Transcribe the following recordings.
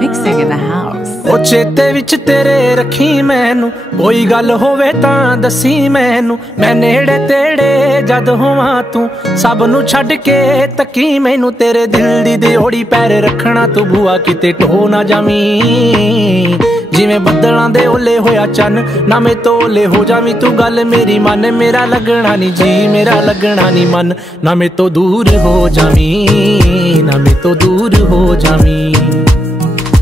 Mixing in the house. ओ चेते विच तेरे रखी मैनू, कोई गल होवे तां दसी मैनू। मैं नेड़े तेड़े जद होवां तू सब नू छड्ड के तकी मैनू। तेरे दिल दी दिओड़ी पैर रखना तू बुआ किते ढो ना जावी। जिवें बदलां दे ओले होया चन ना मैं तोले हो जावी। तू गल मेरी मन, मेरा लगना नी जी, मेरा लगना नी मन। ना मैं तो दूर हो जावी, ना मैं तो दूर हो जावी।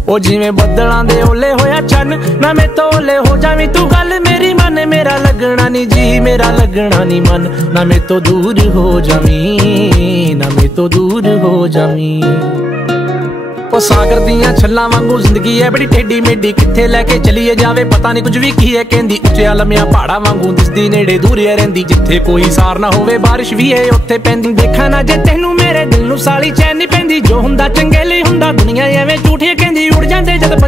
ओ जिवें बदलां दे ओले होया चन ना मैं तोले हो जावी। तू गल मेरी मन, मेरा लगना नी जी, मेरा लगना नी मन। ना मैं तो दूर हो जावी, ना मैं तो दूर हो जावी। ओ सागर दियां छल्लां वांगू जिंदगी है बड़ी टेढ़ी मेढ़ी। किथे लैके चलीए जावे पता नहीं कुछ भी की है कहंदी। उच्चिया लम्मिया पहाड़ा वांगू दिसदी नेड़े दूर रहिंदी। जिथे कोई सार ना होवे बारिश भी है उत्थे पैंदी। देखा ना जे तैनू मेरे दिल नू साली चैन नहीं पैंदी। जो हुंदा चंगे लई हुंदा, दुनिया एवें झूठी कहंदी। उड़ जांदे जद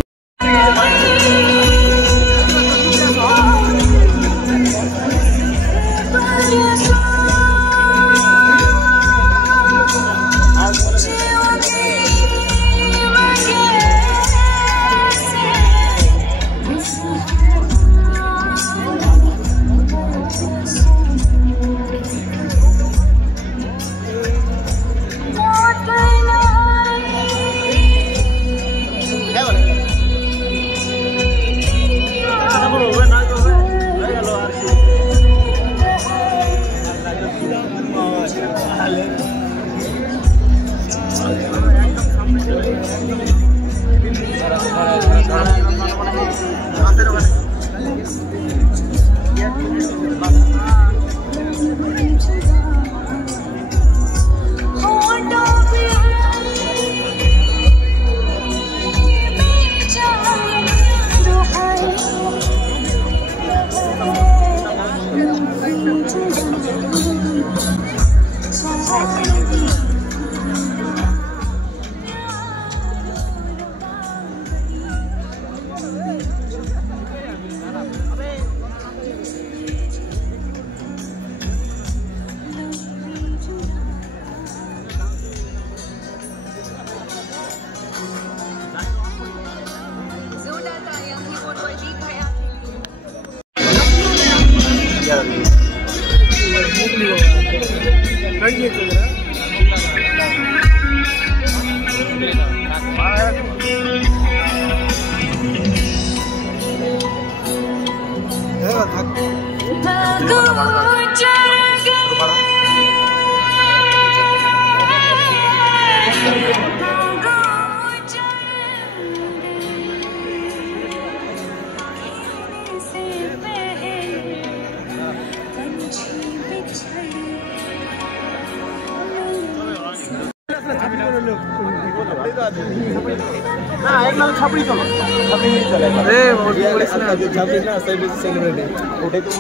छापड़ी चलो, छापड़ी चलेगा। अरे छापड़ी ना सेलिब्रेट उठे तो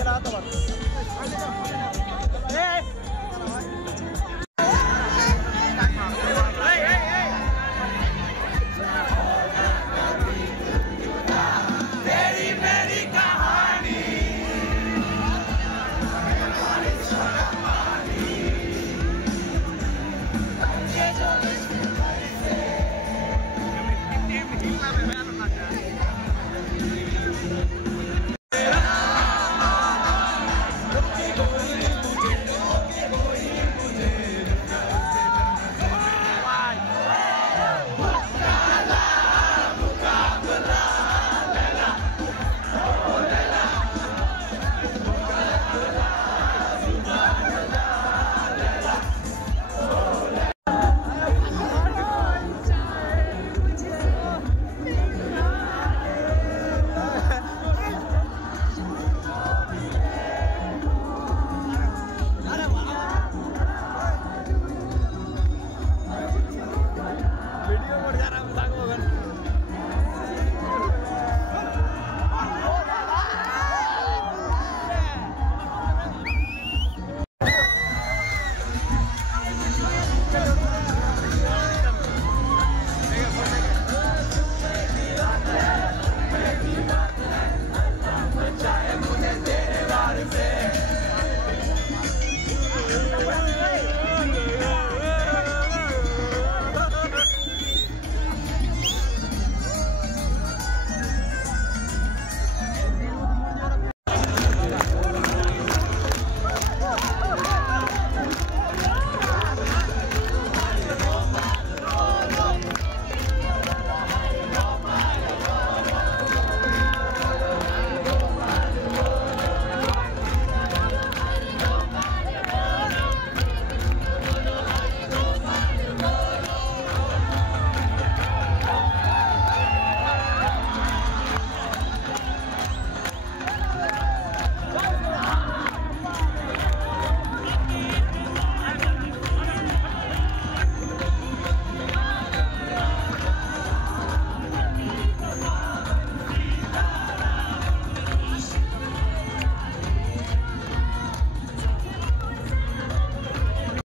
লাগাতে পারবো।